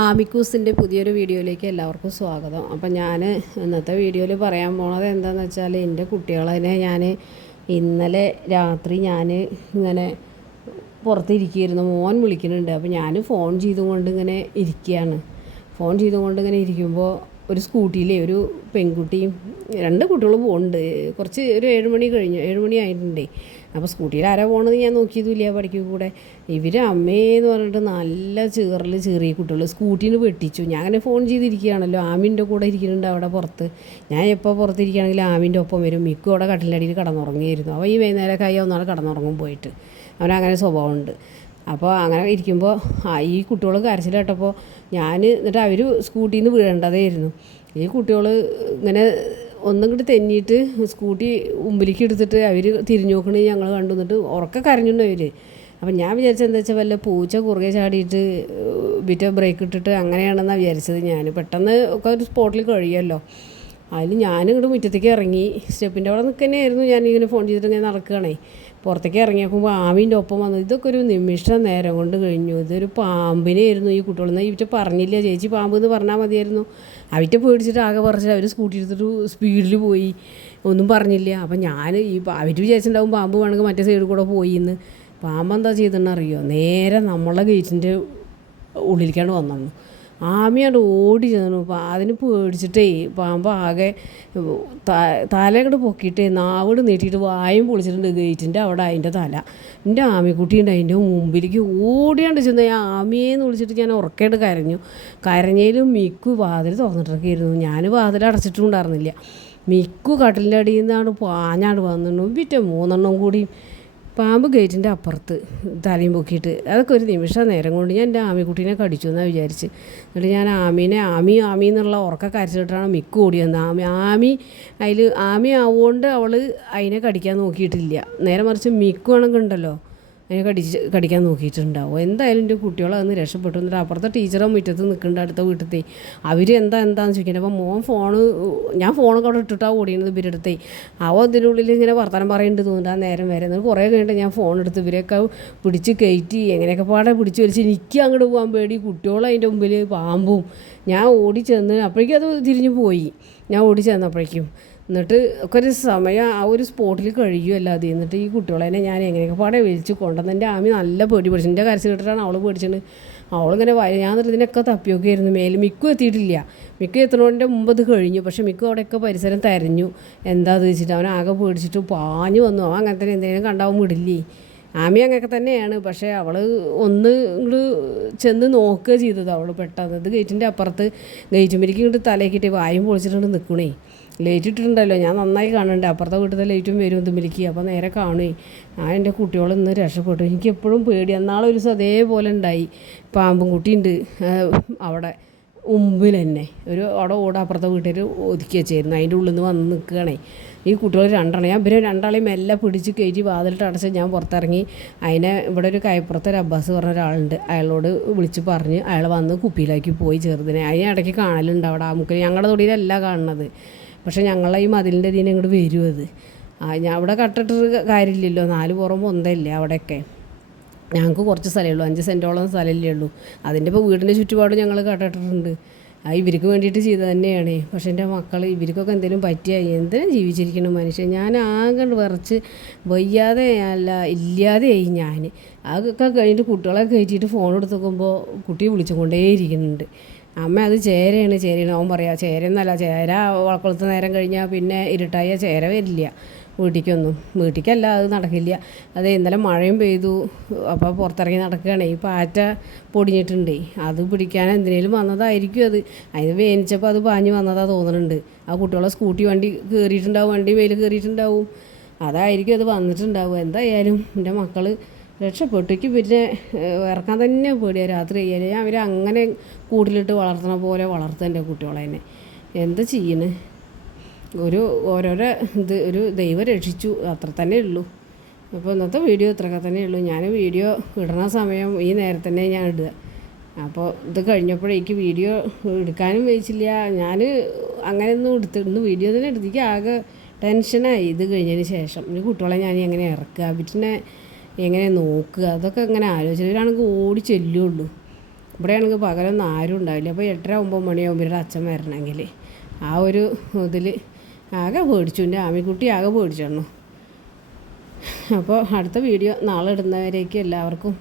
ആമിക്കൂസിൻ്റെ പുതിയൊരു വീഡിയോയിലേക്ക് എല്ലാവർക്കും സ്വാഗതം. അപ്പം ഞാൻ ഇന്നത്തെ വീഡിയോയിൽ പറയാൻ പോണത് എന്താണെന്ന് വെച്ചാൽ എൻ്റെ കുട്ടികളെ ഞാൻ ഇന്നലെ രാത്രി ഇങ്ങനെ പുറത്തിരിക്കുകയായിരുന്നു. മോൻ വിളിക്കുന്നുണ്ട്. അപ്പോൾ ഞാൻ ഫോൺ ചെയ്തുകൊണ്ട് ഇങ്ങനെ ഇരിക്കുകയാണ്. ഇങ്ങനെ ഇരിക്കുമ്പോൾ ഒരു സ്കൂട്ടിയിലെ ഒരു പെൺകുട്ടിയും രണ്ട് കുട്ടികളും പോകുന്നുണ്ട്. കുറച്ച് ഒരു 7 മണി കഴിഞ്ഞു, 7 മണി ആയിട്ടുണ്ടേ. അപ്പോൾ സ്കൂട്ടിയിൽ ആരാ പോകണത് ഞാൻ നോക്കിയതുമില്ല. പഠിക്കും കൂടെ ഇവർ അമ്മയെന്ന് പറഞ്ഞിട്ട് നല്ല ചെറിയ കുട്ടികൾ സ്കൂട്ടീന് വെട്ടിച്ചു. ഞാൻ അങ്ങനെ ഫോൺ ചെയ്തിരിക്കുകയാണല്ലോ. ആമിൻ്റെ കൂടെ ഇരിക്കുന്നുണ്ട് അവിടെ പുറത്ത്. ഞാൻ എപ്പോൾ പുറത്തിരിക്കുകയാണെങ്കിൽ ആമിൻ്റെ ഒപ്പം വരും. മിക്കും അവിടെ കട്ടിലടിയിൽ കിടന്നുറങ്ങിയിരുന്നു. അപ്പോൾ ഈ വൈകുന്നേരമൊക്കെ ആയി ഒന്നാൾ കിടന്നുറങ്ങും പോയിട്ട്. അവനങ്ങനെ സ്വഭാവമുണ്ട്. അപ്പോൾ അങ്ങനെ ഇരിക്കുമ്പോൾ ഈ കുട്ടികൾ കരച്ചിൽ കേട്ടപ്പോൾ എന്നിട്ട് അവർ സ്കൂട്ടിയിൽ നിന്ന് വീഴേണ്ടതായിരുന്നു. ഈ കുട്ടികൾ ഇങ്ങനെ ഒന്നും കൂടി തെന്നിയിട്ട് സ്കൂട്ടി മുമ്പിലേക്ക് എടുത്തിട്ട് അവർ തിരിഞ്ഞു നോക്കണേ ഞങ്ങൾ കണ്ടു. എന്നിട്ട് ഉറക്കെ കരഞ്ഞുണ്ട് അവർ. അപ്പം ഞാൻ വിചാരിച്ചത് എന്താ വെച്ചാൽ വല്ല പൂച്ച കുറുകെ ചാടിയിട്ട് ബ്രേക്ക് ഇട്ടിട്ട് അങ്ങനെയാണെന്നാണ് വിചാരിച്ചത്. പെട്ടെന്ന് ഒക്കെ ഒരു സ്പോട്ടിൽ കഴിയുമല്ലോ. അതിൽ ഞാനിങ്ങോട്ട് മുറ്റത്തേക്ക് ഇറങ്ങി. സ്റ്റെപ്പിൻ്റെ അവിടെ നിൽക്കുന്നതായിരുന്നു. ഞാനിങ്ങനെ ഫോൺ ചെയ്തിട്ട് ഇങ്ങനെ നടക്കുകയാണേ. പുറത്തേക്ക് ഇറങ്ങി നോക്കുമ്പോൾ ആമീൻ്റെ ഒപ്പം വന്നു. ഇതൊക്കെ ഒരു നിമിഷം നേരം കൊണ്ട് കഴിഞ്ഞു. ഇതൊരു പാമ്പിനെയായിരുന്നു ഈ കുട്ടികളെന്നാൽ ഇവറ്റ പറഞ്ഞില്ല. ചേച്ചി പാമ്പ് എന്ന് പറഞ്ഞാൽ മതിയായിരുന്നു. അവറ്റ പേടിച്ചിട്ട് ആകെ പറിച്ചിട്ട് അവർ സ്കൂട്ടി എടുത്തിട്ട് സ്പീഡിൽ പോയി. ഒന്നും പറഞ്ഞില്ല. അപ്പം അവർ വിചാരിച്ചിട്ടുണ്ടാവും പാമ്പ് വേണമെങ്കിൽ മറ്റേ സൈഡിൽ കൂടെ പോയി എന്ന്. പാമ്പ് എന്താ ചെയ്തെന്ന് അറിയോ? നേരെ നമ്മളെ ഗേറ്റിൻ്റെ ഉള്ളിലേക്കാണ് വന്നു. ആമയോട് ഓടി ചെന്നു. അതിന് പേടിച്ചിട്ടേ പാമ്പ് ആകെ തലയോട് പൊക്കിയിട്ടേ നാവോട് നീട്ടിയിട്ട് വായും പൊളിച്ചിട്ടുണ്ട് ഗേറ്റിൻ്റെ അവിടെ അതിൻ്റെ തല. എൻ്റെ ആമിക്കുട്ടിയുണ്ട് അതിൻ്റെ മുമ്പിലേക്ക് ഓടിയാണ്ട് ചെന്ന് ആമിയെന്ന് വിളിച്ചിട്ട് ഞാൻ ഉറക്കമായിട്ട് കരഞ്ഞതിലും മിക്കു വാതിൽ തുറന്നിട്ടൊക്കെയായിരുന്നു. ഞാൻ വാതിൽ അടച്ചിട്ടുണ്ടായിരുന്നില്ല. മിക്കു കട്ടിലിൻ്റെ അടിയിൽ നിന്നാണ് പാഞ്ഞാണ്ട് വന്നിട്ടു. വിറ്റ 3 എണ്ണം കൂടി പാമ്പ് ഗേറ്റിൻ്റെ അപ്പുറത്ത് തലയും പൊക്കിയിട്ട്. അതൊക്കെ ഒരു നിമിഷം നേരം കൊണ്ട് ഞാൻ എൻ്റെ ആമിക്കുട്ടീനെ കടിച്ചു എന്നാണ് വിചാരിച്ച്. എന്നിട്ട് ഞാൻ ആമി എന്നുള്ള ഉറക്ക കരച്ചിട്ടാണ് മിക്കു ഓടി വന്നത്. ആമി ആവുകൊണ്ട് അവൾ അതിനെ കടിക്കാൻ നോക്കിയിട്ടില്ല. നേരെ മറിച്ച് മിക്കു ആണെങ്കിൽ ഉണ്ടല്ലോ അതിനെ കടിക്കാൻ നോക്കിയിട്ടുണ്ടാവും. എന്തായാലും എൻ്റെ കുട്ടികളെ അന്ന് രക്ഷപ്പെട്ടു. എന്നിട്ട് അപ്പുറത്തെ ടീച്ചറെ മുറ്റത്ത് നിൽക്കുന്നുണ്ട് അടുത്ത വീട്ടിലത്തെ. അവർ എന്താണെന്ന് ചോദിക്കുന്നത്. അപ്പോൾ മോൻ ഞാൻ ഫോണൊക്കെ അവിടെ ഇട്ടിട്ടാണ് ഓടിയത് ഇവരെടുത്തേ. ഇതിനുള്ളിൽ ഇങ്ങനെ വർത്തമാനം പറയുന്നുണ്ട് തോന്നുന്നുണ്ട് ആ നേരം വരെ. എന്നിട്ട് കുറേ കഴിഞ്ഞിട്ട് ഞാൻ ഫോൺ എടുത്ത് ഇവരെയൊക്കെ പിടിച്ച് കയറ്റി എങ്ങനെയൊക്കെ പാടെ പിടിച്ച് വലിച്ച് എനിക്ക് അങ്ങോട്ട് പോകാൻ പേടി. കുട്ടികളും അതിൻ്റെ മുമ്പിൽ പാമ്പും. ഞാൻ ഓടി ചെന്ന് അപ്പോഴേക്കും അത് തിരിഞ്ഞു പോയി. ഞാൻ ഓടി ചെന്നപ്പോഴേക്കും എന്നിട്ട് ഒക്കെ ഒരു സമയം ആ ഒരു സ്പോട്ടിൽ കഴിയുമല്ലോ അത്. എന്നിട്ട് ഈ കുട്ടികളെ ഞാൻ എങ്ങനെയൊക്കെ പാടെ വലിച്ച് കൊണ്ടുവന്ന് എൻ്റെ ആമി നല്ല പേടി പിടിച്ചു. എൻ്റെ കരച്ച് കിട്ടിട്ടാണ് അവൾ പേടിച്ചത്. അവളിങ്ങനെ ഞാൻ എന്നിട്ട് ഇതിനൊക്കെ തപ്പിയൊക്കെ ആയിരുന്നു. മിക്കു എത്തിയിട്ടില്ല. മിക്കു എത്തുന്നതിൻ്റെ മുമ്പ് ഇത് കഴിഞ്ഞു. പക്ഷേ മിക്കു അവിടെയൊക്കെ പരിസരം തെരഞ്ഞു. എന്താണെന്ന് വെച്ചിട്ട് അവനാകെ പേടിച്ചിട്ട് പാഞ്ഞു വന്നു. അവൻ അങ്ങനെ തന്നെ എന്തെങ്കിലും കണ്ടാവും വിടില്ലേ. ആമി അങ്ങനെയൊക്കെ തന്നെയാണ്. പക്ഷേ അവൾ ഇങ്ങോട്ട് ചെന്ന് നോക്കുക ചെയ്തത്. അവൾ പെട്ടെന്ന് ഇത് ഗേറ്റിൻ്റെ അപ്പുറത്ത് ഗേറ്റുമ്പരിക്ക് ഇങ്ങോട്ട് തലയിക്കിട്ട് വായും പൊളിച്ചിട്ടുണ്ട് നിൽക്കണേ. ലൈറ്റ് ഇട്ടിട്ടുണ്ടല്ലോ, ഞാൻ നന്നായി കാണുന്നുണ്ട്. അപ്പുറത്തെ വീട്ടിലെ ലൈറ്റും വരും തുമ്പിലേക്ക്. അപ്പോൾ നേരെ കാണുകയെ ഞാൻ എൻ്റെ കുട്ടികളൊന്ന് രക്ഷപ്പെട്ടു. എനിക്കെപ്പോഴും പേടി. എന്നാളൊരു അതേപോലെ ഉണ്ടായി. പാമ്പും കുട്ടിയുണ്ട് അവിടെ മുമ്പിൽ തന്നെ അവിടെ അപ്പുറത്തെ വീട്ടിൽ ഒതുക്കി വെച്ചായിരുന്നു. അതിൻ്റെ ഉള്ളിൽ നിന്ന് വന്ന് നിൽക്കുകയാണേ ഈ കുട്ടികൾ രണ്ടെണ്ണം. ഞാൻ രണ്ടാളെയും മെല്ലെ പിടിച്ച് കയറ്റി വാതിലിട്ട് അടച്ച് ഞാൻ പുറത്തിറങ്ങി. ഇവിടെ ഒരു കൈപ്പുറത്തൊരു അബ്ബാസ് പറഞ്ഞ ഒരാളുണ്ട്. അയാളോട് വിളിച്ച് പറഞ്ഞ് അയാൾ വന്ന് കുപ്പിയിലാക്കി പോയി ചെറുതിനെ. അതിനിടയ്ക്ക് കാണലുണ്ട് അവിടെ ആ മുക്കിൽ. ഞങ്ങളുടെ തൊടിയിലല്ല കാണുന്നത്. പക്ഷേ ഞങ്ങളെ ഈ മതിലിൻ്റെ ഇതിന് ഇങ്ങോട്ട് വരും അത്. ഞാൻ അവിടെ കട്ടിട്ടൊരു കാര്യമില്ലല്ലോ. 4 പുറം പൊന്തല്ലേ അവിടെയൊക്കെ. ഞങ്ങൾക്ക് കുറച്ച് സ്ഥലമേ ഉള്ളൂ. 5 സെൻറ്റോളം സ്ഥലമല്ലേ ഉള്ളൂ. അതിൻ്റെ ഇപ്പോൾ വീടിൻ്റെ ചുറ്റുപാടും ഞങ്ങൾ കട്ടിട്ടിട്ടുണ്ട്. ഇവർക്ക് വേണ്ടിയിട്ട് ചെയ്ത് തന്നെയാണ്. പക്ഷേ എൻ്റെ മക്കൾ ഇവർക്കൊക്കെ എന്തെങ്കിലും പറ്റിയാൽ എന്തിനും ജീവിച്ചിരിക്കണം മനുഷ്യൻ. ഞാൻ ആകെ വിറച്ച് വയ്യാതെ ഇല്ലാതെയായി ഞാൻ. അതൊക്കെ കഴിഞ്ഞിട്ട് കുട്ടികളെ കയറ്റിയിട്ട് ഫോൺ എടുത്ത് നോക്കുമ്പോൾ കുട്ടി വിളിച്ചുകൊണ്ടേയിരിക്കുന്നുണ്ട്. അമ്മ അത് ചേരയാണ്. അവൻ പറയാം ചേരയൊന്നല്ല. ചേര വളക്കുളത്ത് നേരം കഴിഞ്ഞാൽ പിന്നെ ഇരുട്ടായ ചേര വരില്ല വീട്ടിലേക്കല്ല. അത് നടക്കില്ല. അത് ഇന്നലെ മഴയും പെയ്തു. അപ്പോൾ പുറത്തിറങ്ങി നടക്കുകയാണ്. ഈ പാറ്റ പൊടിഞ്ഞിട്ടുണ്ട്. അത് പിടിക്കാൻ എന്തിനേലും വന്നതായിരിക്കും. അതിന് വേനിച്ചപ്പോൾ അത് പാഞ്ഞ് വന്നതാ തോന്നുന്നുണ്ട്. ആ കുട്ടികളെ വണ്ടി കയറിയിട്ടുണ്ടാവും. വണ്ടി വെയിൽ കയറിയിട്ടുണ്ടാവും. അതായിരിക്കും അത് വന്നിട്ടുണ്ടാവും. എന്തായാലും എൻ്റെ മക്കൾ രക്ഷപ്പെട്ടേക്ക്. പിന്നെ ഇറക്കാൻ തന്നെ പേടിയാണ് രാത്രി ചെയ്യാൻ. ഞാൻ അങ്ങനെ കൂട്ടിലിട്ട് വളർത്തണ പോലെ വളർത്തുക എൻ്റെ കുട്ടികളെ തന്നെ. എന്താ ചെയ്യണ്? ഒരു ദൈവം രക്ഷിച്ചു, അത്ര തന്നെ ഉള്ളൂ. അപ്പോൾ ഇന്നത്തെ വീഡിയോ ഇത്രയൊക്കെ തന്നെ ഉള്ളൂ. ഞാൻ വീഡിയോ ഇടണ സമയം ഈ നേരത്തെ തന്നെ ഞാൻ ഇടുക. അപ്പോൾ ഇത് കഴിഞ്ഞപ്പോഴേക്ക് വീഡിയോ എടുക്കാനും വെച്ചില്ല. ഞാൻ അങ്ങനെയൊന്നും ഇന്ന് വീഡിയോ തന്നെ എടുത്തേക്ക് ആകെ ടെൻഷനായി. ഇത് കഴിഞ്ഞതിന് ശേഷം ഈ കുട്ടികളെ ഞാൻ എങ്ങനെ ഇറക്കുക, പിന്നെ എങ്ങനെ നോക്കുക, അതൊക്കെ ഇങ്ങനെ ആലോചിച്ചിട്ടാണെങ്കിൽ ഓടി ചെല്ലുള്ളൂ. ഇവിടെയാണെങ്കിൽ പകലൊന്നും ആരും ഉണ്ടാവില്ല. അപ്പോൾ 8:30 9 മണിയാകുമ്പോൾ ഇവരുടെ അച്ഛൻ വരണമെങ്കിൽ ആ ഒരു ഇതിൽ ആകെ പേടിച്ചു. എൻ്റെ ആമിക്കുട്ടി ആകെ പേടിച്ചു. അപ്പോൾ അടുത്ത വീഡിയോ നാളെ ഇടുന്നവരേക്കും എല്ലാവർക്കും